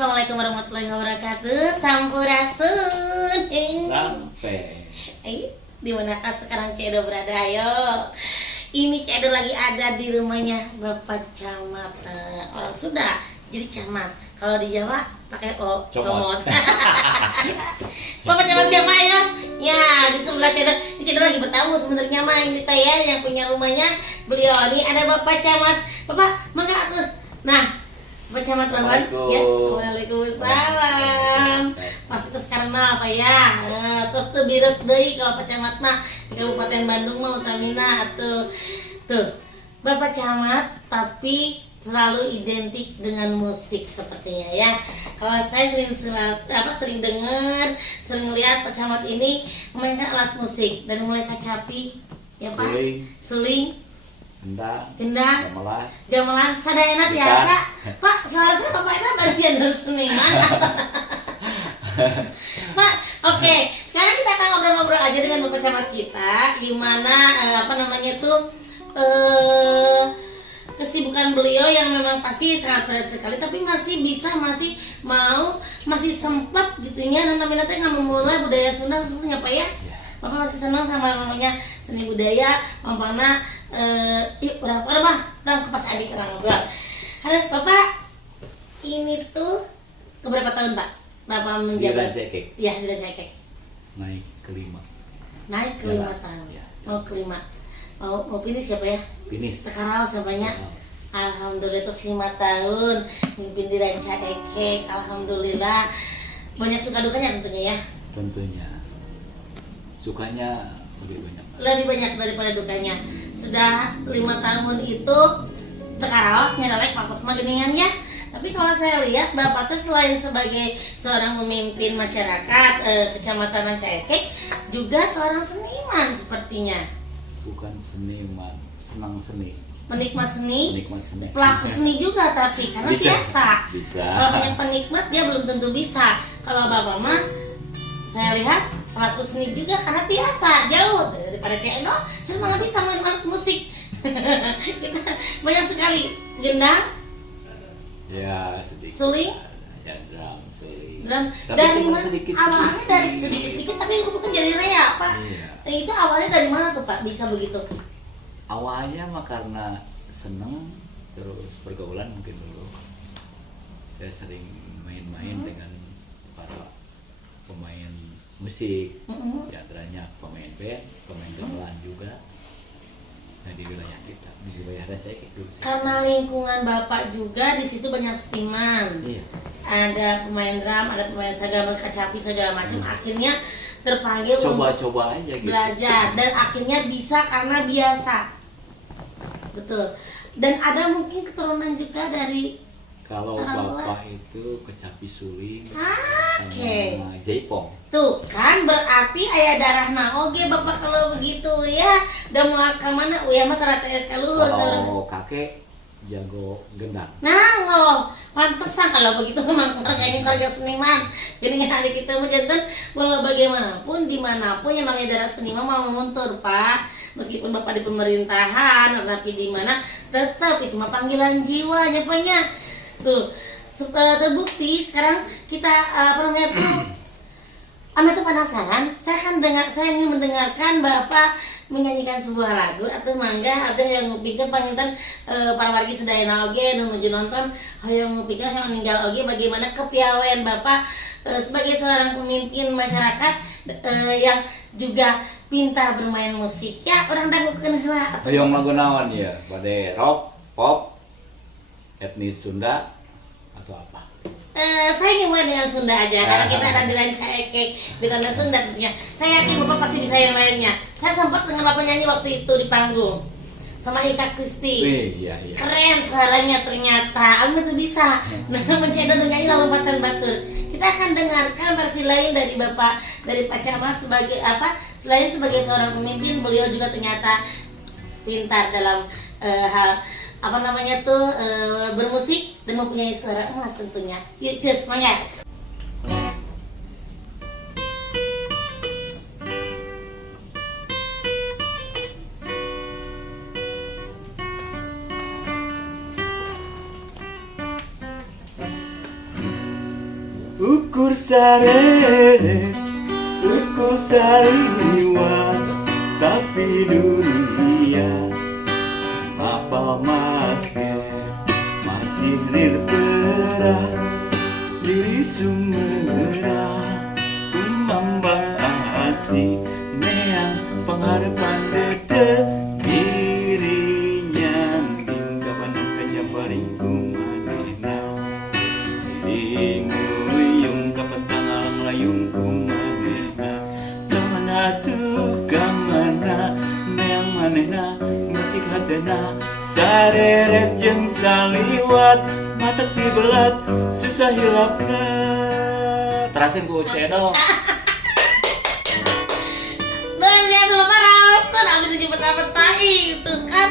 Assalamualaikum warahmatullahi wabarakatuh. Sampurasun. Sampai. Di manakah sekarang Cik Edo berada? Ayo. Ini Cik Edo lagi ada di rumahnya Bapak Camat. Orang Sunda jadi camat. Kalau di Jawa pakai O, comot. Bapak Camat siapa ya? Ya, di sebelah Cik Edo. Cik Edo lagi bertamu sebenarnya mah ini ya yang punya rumahnya. Beliau ini ada Bapak Camat. Bapak, mangga tuh. Nah, Bapak Camat Bang, ya. Waalaikumsalam. Pasti terus karena apa ya? Terus tuh birek deui kalau Pak Camat mah di Kabupaten Bandung mah utamina tuh. Bapak Camat tapi selalu identik dengan musik sepertinya ya. Kalau saya sering dengar, sering lihat Pak Camat ini memainkan alat musik dari mulai kacapi, ya Pak, seling, gendang, gamelan, sadayana biasa. Pak, suara saya Bapak itu bagian dari seniman. Pak, oke. Sekarang kita akan ngobrol-ngobrol aja dengan Bapak Camat kita, gimana kesibukan beliau yang memang pasti sangat padat sekali, tapi masih sempat gitunya dan namanya nggak memulai budaya Sunda khususnya Pak ya. Bapak masih senang sama namanya seni budaya, mampana orang kepas habis orang ngobrol. Halo Bapak, ini tuh keberapa tahun Pak? Bapak menjabat? Iya, di Cekek. Naik ke 5. Naik ke 5 tahun. Ya. Mau ke 5. Mau finish siapa ya? Finish. Sekarang sampainya. Alhamdulillah terus 5 tahun mimpin di Ranca Ekek. Alhamdulillah. Banyak suka dukanya tentunya ya. Tentunya. Sukanya lebih banyak daripada dukanya. Sudah 5 tahun itu tekaraos nyadalek pakos mah geningan ya. Tapi kalau saya lihat Bapak tuh selain sebagai seorang pemimpin masyarakat Kecamatan Ranca Ekek juga seorang seniman sepertinya. Bukan seniman, senang seni. Penikmat seni. Pelaku seni juga tapi karena biasa. Kalau hanya penikmat dia belum tentu bisa. Kalau Bapak mah saya lihat pelaku seni juga karena biasa jauh daripada Cik Edo. Saya malah bisa main alat musik. Kita banyak sekali gendang. Ya sedikit. Suling. Ya drum, suling. Dari mana? Awalnya dari sedikit tapi bukan jadi rea Pak. Iya. Itu awalnya dari mana tuh Pak bisa begitu? Awalnya mah karena seneng terus pergaulan mungkin dulu. Saya sering main-main dengan para pemain musik, di antaranya pemain band, pemain gamelan juga. Nah di wilayah kita, di wilayah Ranca Ekek dulu. Karena lingkungan Bapak juga di situ banyak seniman. Iya. Ada pemain drum, ada pemain sagam, kacapi segala macam. Akhirnya terpanggil coba-coba aja gitu. Belajar dan akhirnya bisa karena biasa. Betul. Dan ada mungkin keturunan juga dari kalau Bapak itu kecapi suling sama jaipong. Tuh kan berarti ayah darah naoge Bapak kalau begitu ya. Udah mau ke mana? Uyah mah tarates kaluhur. Kalau kakek jago gendang. Nah loh, pantesan kalau begitu memang keluarga seniman. Jadi hari kita mah jantan walau bagaimanapun dimanapun yang namanya darah seniman mau menguntur Pak. Meskipun Bapak di pemerintahan, tapi di mana tetap itu mah panggilan jiwa nyapanya. Tuh terbukti sekarang kita Ame tuh penasaran. Saya ingin mendengarkan Bapak menyanyikan sebuah lagu atau mangga ada yang ngupikeun panginten para wargi sedayana oge nu nuju nonton hoyong ngupikeun yang meninggal oge bagaimana kepiawean Bapak sebagai seorang pemimpin masyarakat yang juga pintar bermain musik. Ya, orang dangukeun heula. Hoyong lagu naon ya? Bade rock, pop, etnis Sunda atau apa? Saya ingin dengan Sunda aja karena kita ada di Ranca Ekek di tanah Sunda tentunya. Saya yakin Bapak pasti bisa yang lainnya. Saya sempat dengan Bapak nyanyi waktu itu di panggung sama Ika Kristi. Iya. Keren suaranya ternyata. Amin tuh bisa. Nah, mencedo nyanyi lompatan batur. Kita akan dengarkan versi lain dari Bapak, dari Pak Camat sebagai apa? Selain sebagai seorang pemimpin, beliau juga ternyata pintar dalam hal bermusik dan mempunyai suara emas tentunya. Yuk cus, semangat. ukur sarere, ukur sariwat, tapi dunia apa maske makirir perah diri sumera kumambasi neang pengharapan dede dirinya hingga pandang kejabaring kumanena inguyung kapentang alang layung kumanena kamana tuh kamana neang manena ngetik hatena sareret jeung saliwat mata tibelat susah hilapna terasin ku channel luar biasa Bapak Rawasan aku dijemput-jemput itu kan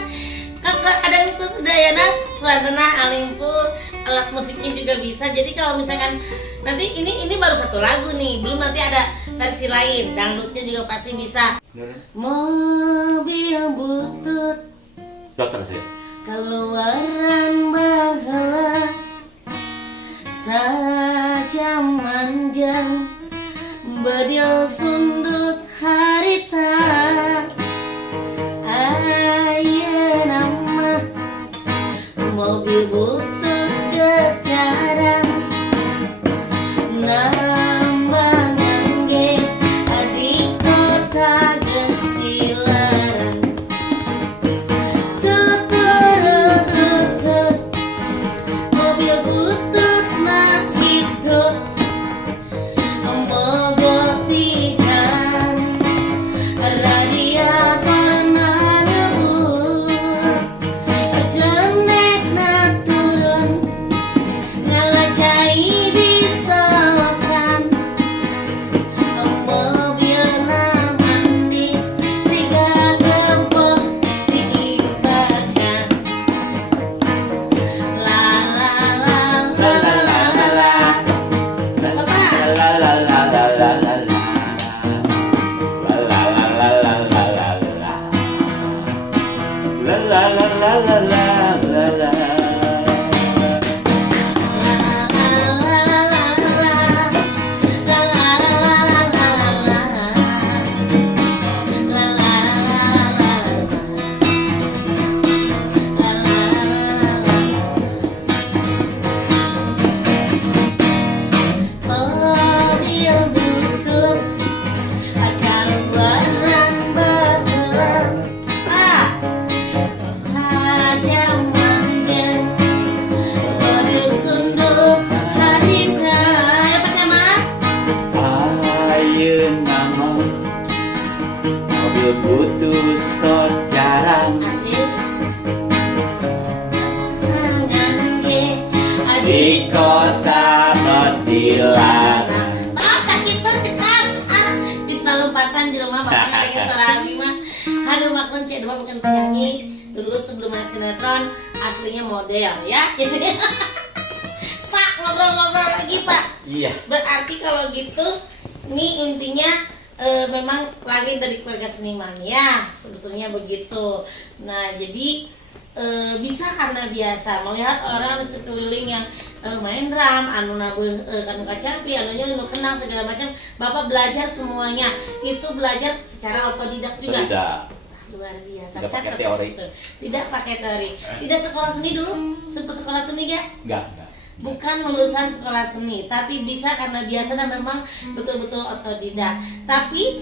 kakak ada itu sedayana suasana alimpur alat musiknya juga bisa. Jadi kalau misalkan nanti ini baru satu lagu nih, belum nanti ada versi lain dangdutnya juga pasti bisa. Mobil butut dokter sih keluaran bahala saja manjang bedil sundut harita ayeuna mah mobil butut kejaran nambangan ge di kota geus dilarang tutut mobil butut mah hidup mogok di jalan radiator mah ngebut kenek turun ngalacai diselokan mobil mandi tiga gembok diibakan la la la la Bapak la la la la la la la la la la la la mobil butut akan warang bergerak saja manggil mobil sunduk harita ya Pak Camat ayeuna mah mobil putus tos jarang asik ngangge di kota tos dilarang sakit tuh cekak bisa lompatan di rumah makanya dengan suara Abi mah aduh maklum cek dua bukan penyanyi dulu sebelum main sinetron aslinya model ya jadi Pak ngobrol-ngobrol lagi Pak iya berarti kalau gitu ini intinya memang lahir dari keluarga seniman ya sebetulnya begitu. Nah jadi bisa karena biasa melihat orang di sekeliling yang main drum, anu nabuh kanu kacampi, anunya anu kenang segala macam. Bapak belajar semuanya itu belajar secara otodidak juga. tidak Luar biasa. Tidak pakai Catat teori. itu. Tidak pakai teori. Tidak sekolah seni dulu, sempat sekolah seni gak? enggak Bukan lulusan sekolah seni, tapi bisa karena biasa dan memang betul-betul otodidak. Tapi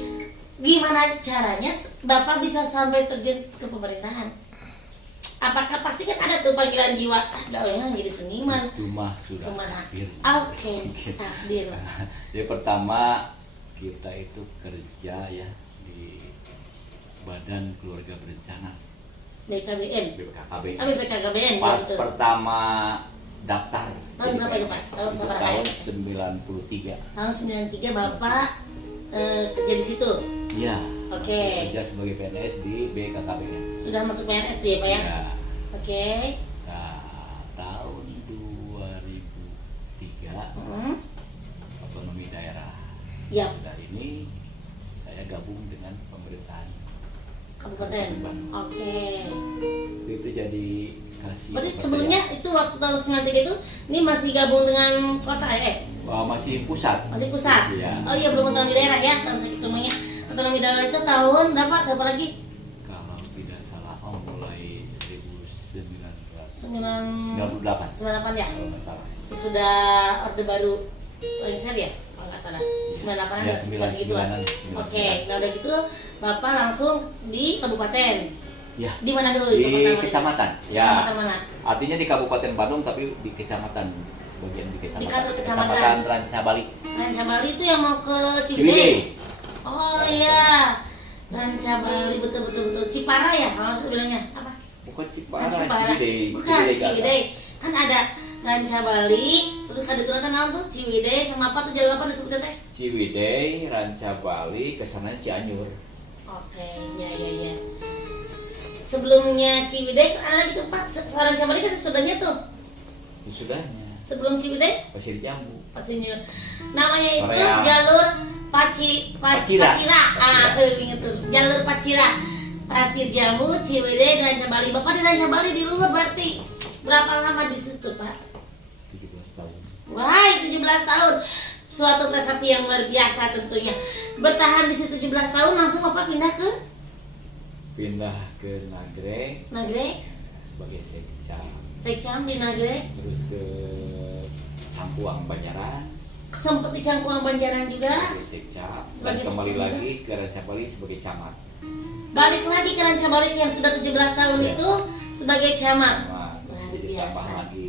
gimana caranya Bapak bisa sampai terjun ke pemerintahan? Apakah pasti kan ada tuh panggilan jiwa, yang jadi seniman? itu mah sudah Kemana? takdir. Oke, takdir. Jadi pertama kita itu kerja ya di Badan Keluarga Berencana BKBN. BKKBN. BKKBN. Pas gitu. pertama daftar Tahun jadi berapa itu, Pak? PNS, Tahun itu berapa tahun ya? 93. Tahun 93 Bapak kerja di situ. Iya. Oke. Kerja sebagai PNS di BKKBN. Sudah masuk PNS tuh ya Pak ya? Ya. Oke. Nah, tahun 2003 otonomi daerah. Yap. Dari ini saya gabung dengan pemerintahan Kabupaten. Oke. itu jadi kasih Berarti sebelumnya itu waktu tahun 93 itu ini masih gabung dengan kota Masih pusat. Masih pusat. Iya. Oh iya, belum otonomi daerah ya tahun segitu-nya. Otonomi daerah itu tahun berapa? Siapa lagi? Kalau tidak salah mulai 1998 98 ya. kalau nggak salah. Sesudah Orde Baru lengser ya kalau nggak salah. 98 Ya, masih gitu. 99-an. Oke, nah udah gitu Bapak langsung di kabupaten. Ya. Di mana dulu? Di Kabupaten kecamatan. Manis? Ya. Kecamatan mana? Artinya di Kabupaten Bandung tapi di kecamatan, bagian di kecamatan. Di kantor kecamatan. Rancabali. Rancabali itu yang mau ke Ciwidey. Ciwidey. Oh iya. Rancabali betul. Cipara ya kalau saya bilangnya apa? Bukan Kan Cipara, Ciwidey. Bukan Ciwidey ke Ciwidey. atas. Kan ada Rancabali, terus ada tulisan naon tuh Ciwidey sama apa tuh jalan apa disebutnya teh? Ciwidey, Rancabali, kesananya Cianjur. Oke, ya. Sebelumnya Ciwidey kan ada lagi tempat Rancabali kan sesudahnya tuh. Sesudahnya Sebelum Ciwidey Pasir Jambu. pastinya namanya itu Korea. jalur Pacira. Ah, tuh inget tuh. Jalur Pacira. Pasir Jambu, Ciwidey, Rancabali. Bapak di Rancabali di luar berarti berapa lama di situ, Pak? 17 tahun. Wah, 17 tahun. Suatu prestasi yang luar biasa tentunya. Bertahan di situ 17 tahun langsung Bapak pindah ke Pindah ke Nagreg Nagreg, sebagai sekcam, Sekcam di Nagreg, terus ke Cangkuang Banjaran sempet di Cangkuang Banjaran juga. sebagai sekcam, dan Sebagai kembali sekcam lagi ke Rancabali sebagai camat. Balik lagi ke Rancabali yang sudah 17 tahun Ya. itu sebagai camat. Camat. Luar Jadi biasa. tambah lagi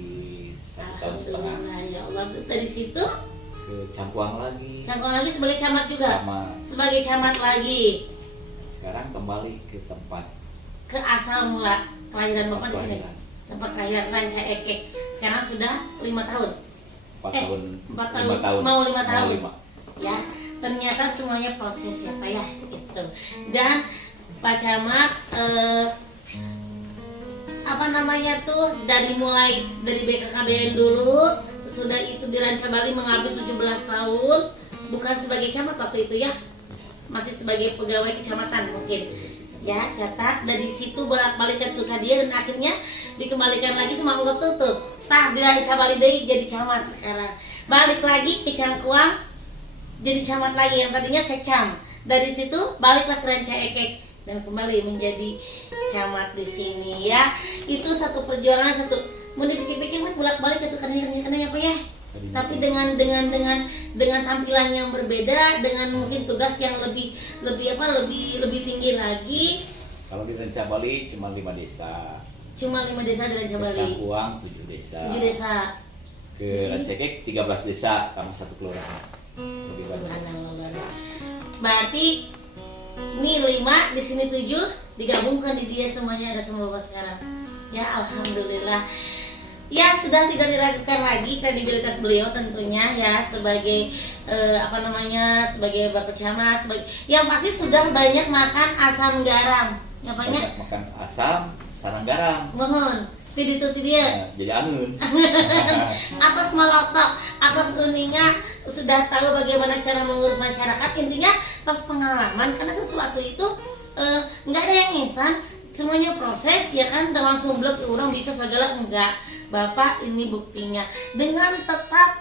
1 tahun setengah Alhamdulillah, ya Allah. Terus dari situ ke Cangkuang lagi. Cangkuang lagi sebagai camat juga. Camat. Sebagai camat lagi. Sekarang kembali ke tempat Ke asal mula kelahiran Bapak di sini. kelahiran. Tempat kelahiran Ranca Ekek. Sekarang sudah 5 tahun. 4 Eh, tahun, 4 5 tahun, mau 5 tahun. 5. Ya, ternyata semuanya proses ya Pak ya gitu. Dan Pak Camat apa namanya tuh dari mulai dari BKKBN dulu, sesudah itu di Rancabali mengabdi 17 tahun, bukan sebagai camat waktu itu ya, masih sebagai pegawai kecamatan mungkin. Ya, catat dari situ bolak-balik ke dia dan akhirnya dikembalikan lagi sama anggap tutup. Tah di Rancabali deui jadi camat sekarang. Balik lagi ke Cangkuang jadi camat lagi yang tadinya sekcam. Dari situ baliklah ke Ranca Ekek dan kembali menjadi camat di sini ya. Itu satu perjuangan, satu mau dipikir-pikir mah bolak-balik itu kan apa ya? Tapi dengan tampilan yang berbeda, dengan mungkin tugas yang lebih tinggi lagi. Kalau di Rancabali cuma 5 desa. Cuma 5 desa di Ke Rancabali. Cangkuang 7 desa. 7 desa. Ke Ranca Ekek 13 desa tambah 1 kelurahan. Lebih banyak. Subhanallah. Berarti ini 5 di sini 7 digabungkan di dia semuanya ada sama Bapak sekarang. Ya alhamdulillah. Ya sudah tidak diragukan lagi kredibilitas beliau tentunya ya sebagai sebagai Bapak Camat, sebagai yang pasti sudah banyak makan asam garam. Ya banyak Makan asam, sarang garam. mohon tidak itu dia. Nah, jadi angeun. Atas malotok, atas uninga sudah tahu bagaimana cara mengurus masyarakat, intinya atas pengalaman karena sesuatu itu nggak ada yang instan, semuanya proses ya kan, langsung blok orang bisa segala enggak. Bapak ini buktinya dengan tetap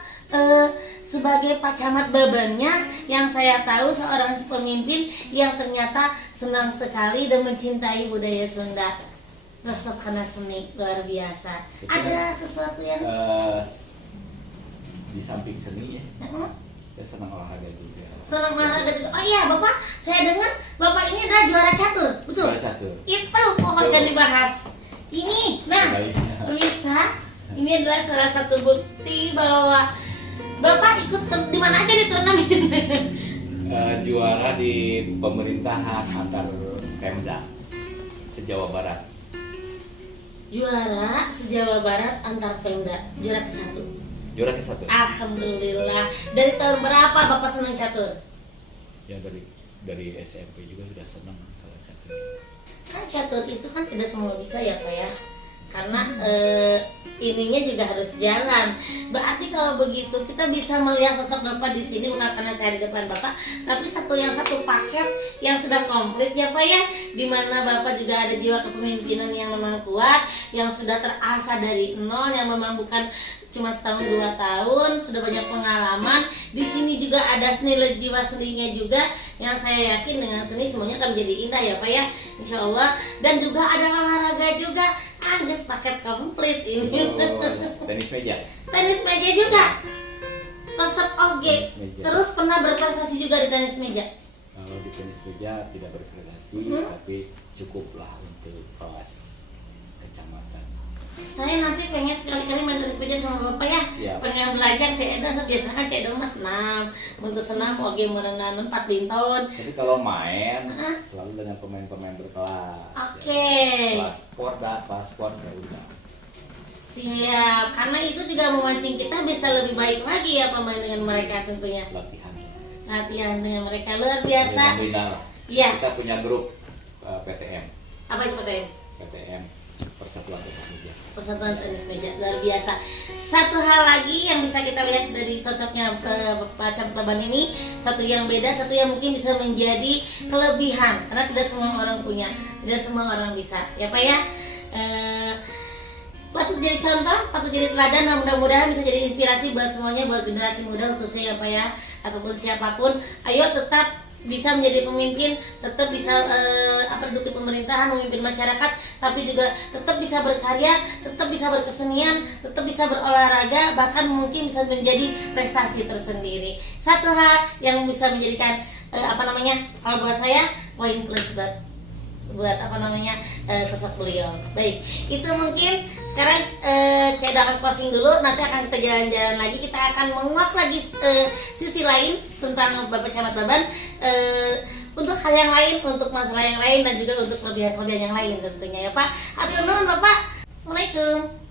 sebagai Pak Camat bebannya yang saya tahu seorang pemimpin yang ternyata senang sekali dan mencintai budaya Sunda. Resep karena seni luar biasa. Ada sesuatu yang Di samping seni ya, Hmm? saya senang olahraga juga. senang olahraga juga. Oh iya Bapak, saya dengar Bapak ini adalah juara catur, betul? Juara catur. Itu pokoknya dibahas. Ini, nah, bisa. Ini adalah salah satu bukti bahwa Bapak ikut di mana aja di turnamen. Juara di pemerintahan antar Pemda se-Jawa Barat. Juara se-Jawa Barat antar Pemda, juara ke-1. Juara ke-1. Alhamdulillah. Dari tahun berapa Bapak senang catur? Ya dari SMP juga sudah senang kalau catur. Kan catur itu kan tidak semua bisa ya Pak ya. Karena ininya juga harus jalan. Berarti kalau begitu kita bisa melihat sosok Bapak di sini bukan karena saya di depan Bapak, tapi satu paket yang sudah komplit ya Pak ya. Dimana Bapak juga ada jiwa kepemimpinan yang memang kuat, yang sudah terasah dari nol, yang memang bukan cuma setahun 2 tahun, sudah banyak pengalaman. Di sini juga ada seni jiwa seninya juga, yang saya yakin dengan seni semuanya akan menjadi indah ya Pak ya, insya Allah. Dan juga ada olahraga juga, Agus paket komplit ini. Tenis meja. Tenis meja juga, resep oke. Tenis meja. Terus pernah berprestasi juga di tenis meja. Kalau di tenis meja tidak berprestasi, tapi cukuplah untuk kelas kecamatan. Saya nanti pengen sekali-kali main tenis meja sama Bapak ya. Siap. Pengen belajar Cik Edo, biasanya kan Cik Edo mas senam. Untuk senam oke merenang 4 binton. Tapi kalau main selalu dengan pemain-pemain berkelas. Oke. Ya. Kelas sport saya undang. Siap. Karena itu juga memancing kita bisa lebih baik lagi ya pemain dengan mereka tentunya. Latihan dengan mereka luar biasa. Iya. Kita punya grup PTM. Apa itu PTM? PTM Persatuan Tenis Meja. Persatuan Tenis Meja luar biasa. Satu hal lagi yang bisa kita lihat dari sosoknya Pak Camat Taban ini, satu yang beda, satu yang mungkin bisa menjadi kelebihan karena tidak semua orang punya, tidak semua orang bisa. Ya Pak ya. Patut jadi contoh, patut jadi teladan, dan mudah-mudahan bisa jadi inspirasi buat semuanya, buat generasi muda khususnya ya Pak ya, ataupun siapapun. Ayo tetap bisa menjadi pemimpin, tetap bisa duduk di pemerintahan, memimpin masyarakat, tapi juga tetap bisa berkarya, tetap bisa berkesenian, tetap bisa berolahraga, bahkan mungkin bisa menjadi prestasi tersendiri. Satu hal yang bisa menjadikan kalau buat saya poin plus buat sosok beliau. Baik, itu mungkin sekarang saya akan closing dulu, nanti akan kita jalan-jalan lagi, kita akan menguak lagi sisi lain tentang Bapak Camat Taban, untuk hal yang lain, untuk masalah yang lain, dan juga untuk kelebihan-kelebihan yang lain tentunya ya Pak. Hatur nuhun Bapak. Assalamualaikum.